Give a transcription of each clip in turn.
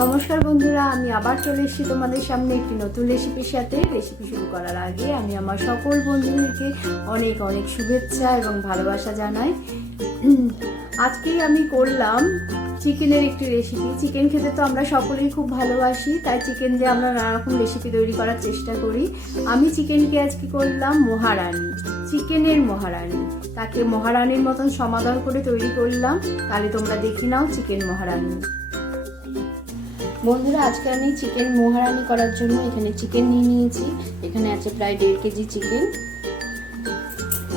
নমস্কার বন্ধুরা, আমি আবার চলে এসেছি তোমাদের সামনে একটি নতুন রেসিপির সাথে। রেসিপি শুরু করার আগে আমি আমার সকল বন্ধুদেরকে অনেক অনেক শুভেচ্ছা এবং ভালোবাসা জানাই। আজকেই আমি করলাম চিকেনের একটি রেসিপি চিকেন খেতে তো আমরা সকলেই খুব ভালোবাসি, তাই চিকেন দিয়ে আমরা নানা রকম রেসিপি তৈরি করার চেষ্টা করি। আমি চিকেনকে আজকে করলাম মহারানী, চিকেনের মহারানী। তাকে মহারানীর মতন সমাদর করে তৈরি করলাম। তাহলে তোমরা দেখে নাও চিকেন মহারানী। বন্ধুরা, আজকে আমি চিকেন মোহারানি করার জন্য এখানে চিকেন নিয়ে নিয়েছি। এখানে আছে প্রায় দেড় কেজি চিকেন।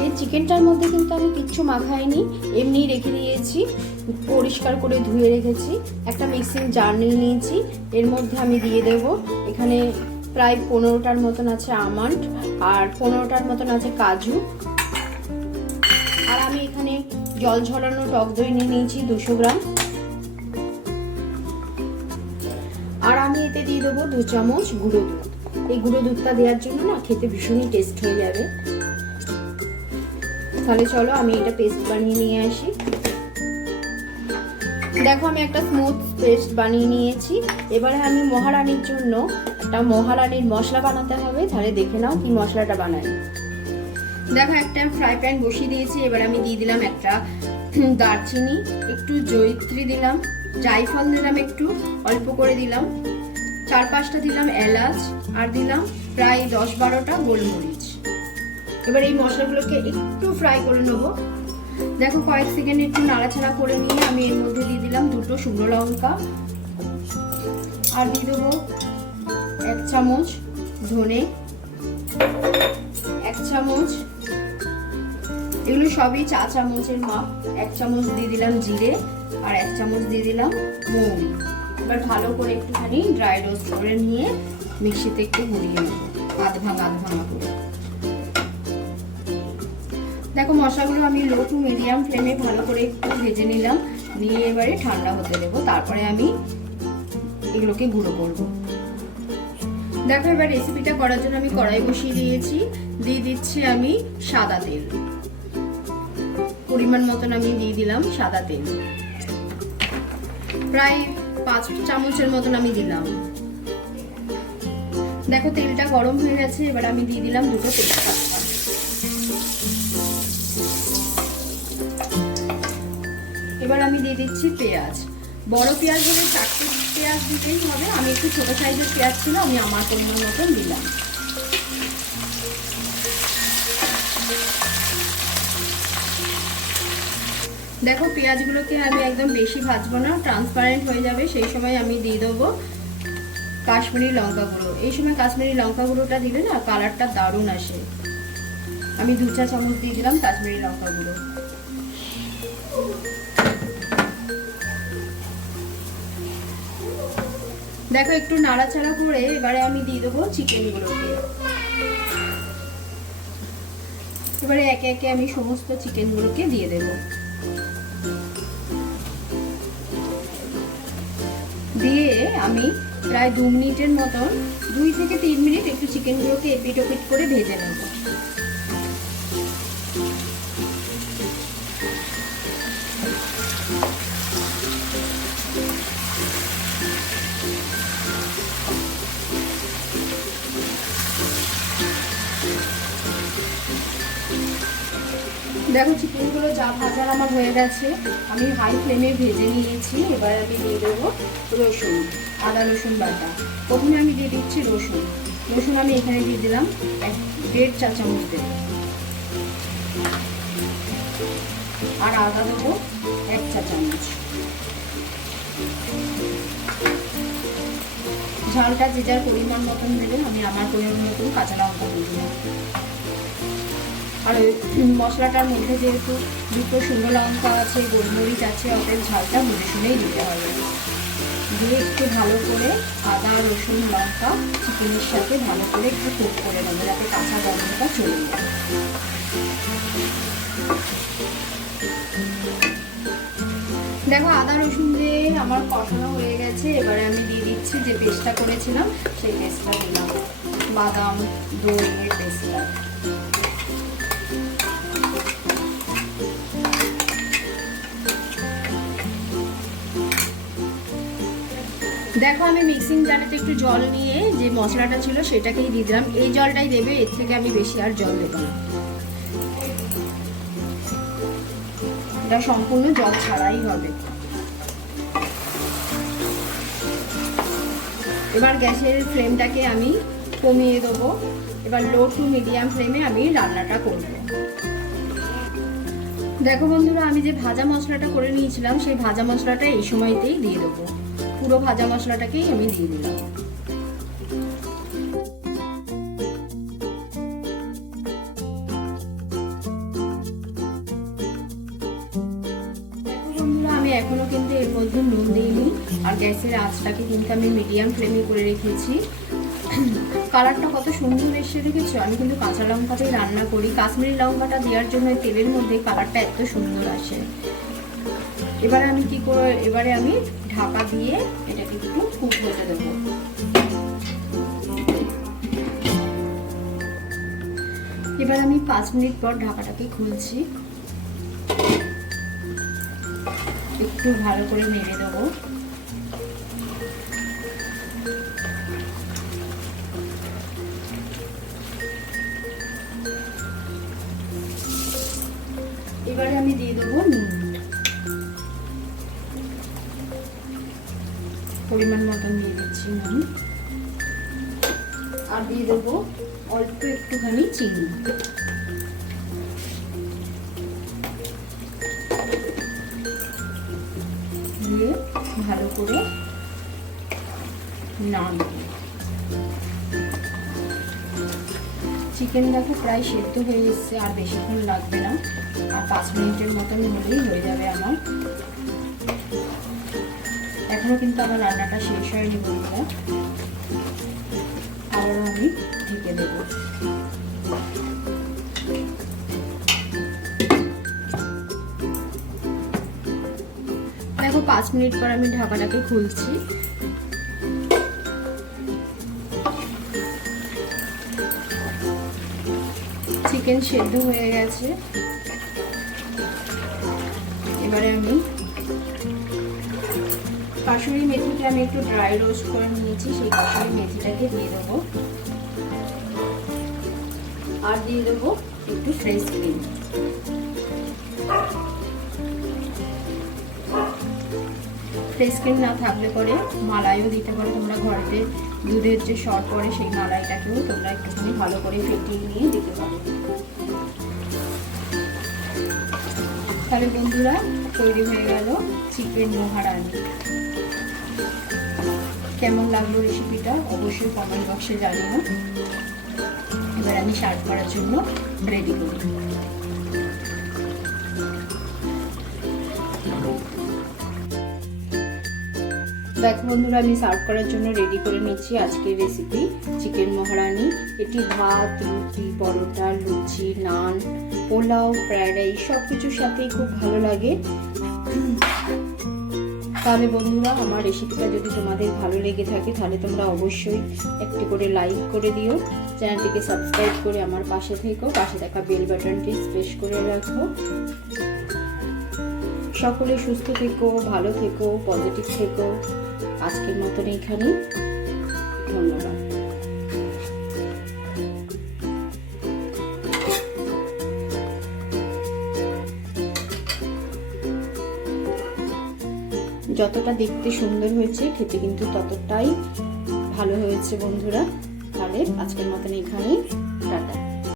এই চিকেনটার মধ্যে কিন্তু আমি কিচ্ছু মাখাইনি, এমনিই রেখে দিয়েছি, পরিষ্কার করে ধুয়ে রেখেছি। একটা মিক্সিং জার নিয়ে নিয়েছি, এর মধ্যে আমি দিয়ে দেব। এখানে প্রায় পনেরোটার মতন আছে আমন্ড, আর পনেরোটার মতন আছে কাজু। আর আমি এখানে জল ঝরানো টক দই নিয়ে নিয়েছি দুশো গ্রাম। দেবো দু চামচ গুঁড়ো দুধ। এই গুঁড়ো দুধটা দেওয়ার জন্য না খেতে ভীষণই টেস্ট হয়ে যাবে। তাহলে চলো আমি এটা পেস্ট বানিয়ে নিয়ে আসি। দেখো আমি একটা স্মুথ পেস্ট বানিয়ে নিয়েছি। এবারে আমি মহারানীর জন্য একটা মহারানীর মশলা বানাতে হবে। তাহলে দেখে নাও কি মশলাটা বানাই। দেখো একটা ফ্রাই প্যান বসিয়ে দিয়েছি। এবার আমি দিয়ে দিলাম একটা দারচিনি, একটু জয়িত্রী দিলাম, জায়ফল দিলাম একটু, অল্প করে দিলাম। চার পাঁচটা দিলাম এলাচ আর দিলাম প্রায় দশ বারোটা গোলমরিচ। এবার এই মশলাগুলোকে একটু ফ্রাই করে নেব। দেখো কয়েক সেকেন্ড একটু নাড়াচাড়া করে নিয়ে আমি এর মধ্যে দিয়ে দিলাম দুটো শুকনো লঙ্কা। আর দিয়ে দেবো এক চামচ ধনে, এক চামচ এগুলো সবই চা চামচের মাপ। এক চামচ দিয়ে দিলাম জিরে আর এক চামচ দিয়ে দিলাম মৌরি এবার ভালো করে একটুখানি ড্রাই রোস্ট করে নিয়ে মিক্সিতে একটু গুঁড়িয়ে নেব। আধ ভাঙা আধ ভাঙা করে। দেখো মশলাগুলো আমি লো টু মিডিয়াম ফ্লেমে ভালো করে একটু ভেজে নিলাম। নিয়ে এবারে ঠান্ডা হতে দেবো। তারপরে আমি এগুলোকে গুঁড়ো করব। দেখো এবার রেসিপিটা করার জন্য আমি কড়াই বসিয়ে দিয়েছি। দিয়ে দিচ্ছি আমি সাদা তেল। পরিমাণ মতন আমি দিয়ে দিলাম সাদা তেল। প্রায় পাঁচ চামচের মতন আমি দিলাম। দেখো, তেলটা গরম হয়ে গেছে, এবার আমি দিয়ে দিলাম দুটো তেজপাতা। এবার আমি দিয়ে দিচ্ছি পেঁয়াজ। বড় পেঁয়াজ হলে চারটে পেঁয়াজ দিতেই হবে। আমি একটু ছোটো সাইজের পেঁয়াজ ছিল, আমি আমার পরিমাণ মতন দিলাম। দেখো পেঁয়াজগুলোকে আমি একদম বেশি ভাজবো না ট্রান্সপারেন্ট হয়ে যাবে, সেই সময় আমি দিয়ে দেবো কাশ্মীরি লঙ্কা গুঁড়ো এই সময় কাশ্মীরি লঙ্কা গুঁড়োটা দিলে না কালারটা দারুণ আসে। আমি দু চা চামচ দিয়ে দিলাম কাশ্মীরি লঙ্কা গুঁড়ো দেখো, একটু নাড়াচাড়া করে এবারে আমি দিয়ে দেবো চিকেনগুলোকে। এবারে একে একে আমি সমস্ত চিকেনগুলোকে দিয়ে দেবো। দিয়ে আমি প্রায় দু মিনিটের মতন, দুই থেকে তিন মিনিট একটু চিকেনগুলোকে এপিট ওপিট করে ভেজে নেব। দেখো চিকেনগুলো যা ভাজার আমার হয়ে গেছে। আমি হাই ফ্লেমে ভেজে নিয়েছি, এবার আমি দিয়ে দেবো রসুন, আদা রসুন বাটা। প্রথমে আমি দিয়ে দিচ্ছি রসুন। রসুন আমি এখানে দিয়ে দিলাম এক, দেড় চা চামচ দেব। আর আদা দেবো এক চা চামচ। ঝালটা যে যার পরিমাণ মতন দেবেন, আমি আমার পরিমাণ মতন কাঁচা লঙ্কা দিয়ে দিলাম। আর মশলাটার মধ্যে যেহেতু দুটো শুকনো লঙ্কা আছে, গোলমরিচ আছে অতএব ঝালটা বুঝে শুনেই দিতে হবে। দিয়ে একটু ভালো করে আদা, রসুন, লঙ্কা চিকেনের সাথে ভালো করে একটু কুক করে নেব যাতে কাঁচা গন্ধটা চলে যায়। দেখো, আদা, রসুন দিয়ে আমার কষানো হয়ে গেছে। এবারে আমি দিয়ে দিচ্ছি যে পেস্টটা করেছিলাম, সেই পেস্টটা দিলাম। বাদাম দইয়ের দেখো, আমি মিক্সিং জারেতে একটু জল নিয়ে যে মশলাটা ছিল সেটাকেই দিয়ে দিলাম। এই জলটাই দেবে, এর থেকে আমি বেশি আর জল দেবো না। এটা সম্পূর্ণ জল ছাড়াই হবে। এবার গ্যাসের ফ্লেমটাকে আমি কমিয়ে দেবো। এবার লো টু মিডিয়াম ফ্লেমে আমি রান্নাটা করব। দেখো বন্ধুরা, আমি যে ভাজা মশলাটা করে নিয়েছিলাম, সেই ভাজা মশলাটা এই সময়তেই দিয়ে দেবো। পুরো ভাজা মশলাটাকেই আমি দিয়ে দিলাম। আমি এখনও কিন্তু এর মধ্যে নুন দিইনি আর গ্যাসের আঁচটাকে কিন্তু আমি মিডিয়াম ফ্লেমে করে রেখেছি। কালারটা কত সুন্দর এসে রেখেছো আমি কিন্তু কাঁচা লঙ্কাতেই রান্না করি। কাশ্মীরি লঙ্কাটা দেওয়ার জন্য তেলের মধ্যে কালারটা এত সুন্দর আসে। এবারে আমি কি করে এবারে আমি ঢাকা দিয়ে এটাকে একটু কুক দেবো। এবার আমি পাঁচ মিনিট পর ঢাকাটাকে খুলছি। একটু ভালো করে নেড়ে দেবো। পরিমাণ মতন দিয়ে দিচ্ছি নুন আর দিয়ে দেবো অল্প একটুখানি চিনি। দিয়ে ভালো করে নাম চিকেন প্রায় সেদ্ধ হয়ে এসছে, আর বেশিক্ষণ লাগবে না। আর পাঁচ মিনিটের মতন হলেই হয়ে যাবে আমার। এখনও কিন্তু আমার রান্নাটা শেষ হয়নি বন্ধুরা। আবারও আমি ঢেকে দেব। দেখো, পাঁচ মিনিট পর আমি ঢাকাটাকে খুলছি। চিকেন সেদ্ধ হয়ে গেছে। এবারে আমি কাশুরি মেথিটা আমি একটু ড্রাই রোস্ট করে নিয়েছি, সেই কাশুরি মেথিটাকে দিয়ে দেবো। আর দিয়ে দেবো একটু ফ্রেশ ক্রিম ফ্রেশ ক্রিম না থাকলে পরে মালাইও দিতে পারো তোমরা ঘরেতে। দুধের যে শর্ট পরে সেই মালাইটাকেও তোমরা একটুখানি ভালো করে ফেটিয়ে নিয়ে দিতে পারো। তাহলে বন্ধুরা, তৈরি হয়ে গেল চিকেন মহারানি কেমন লাগল রেসিপিটা অবশ্যই কমেন্ট বক্সে জানিও। এবার আমি সার্ভ করার জন্য রেডি করি দেখো বন্ধুরা, আমি সার্ভ করার জন্য রেডি করে নিচ্ছি আজকের রেসিপি চিকেন মহারানি। এটি ভাত, রুটি, পরোটা, লুচি, নান, পোলাও ফ্রায়েড রাইস সব কিছুর সাথেই খুব ভালো লাগে। তাহলে বন্ধুরা, আমার রেসিপিটা যদি তোমাদের ভালো লেগে থাকে, তাহলে তোমরা অবশ্যই একটি করে লাইক করে দিও। চ্যানেলটিকে সাবস্ক্রাইব করে আমার পাশে থেকো, পাশে থাকা বেল বাটনটি স্পেস করে রাখো। সকলে সুস্থ থেকো, ভালো থেকো পজিটিভ থেকো। আজকের মতন এইখানেই ধন্যবাদ। যতটা দেখতে সুন্দর হয়েছে, খেতে কিন্তু ততটাই ভালো হয়েছে বন্ধুরা। তাহলে আজকের মতন এখানেই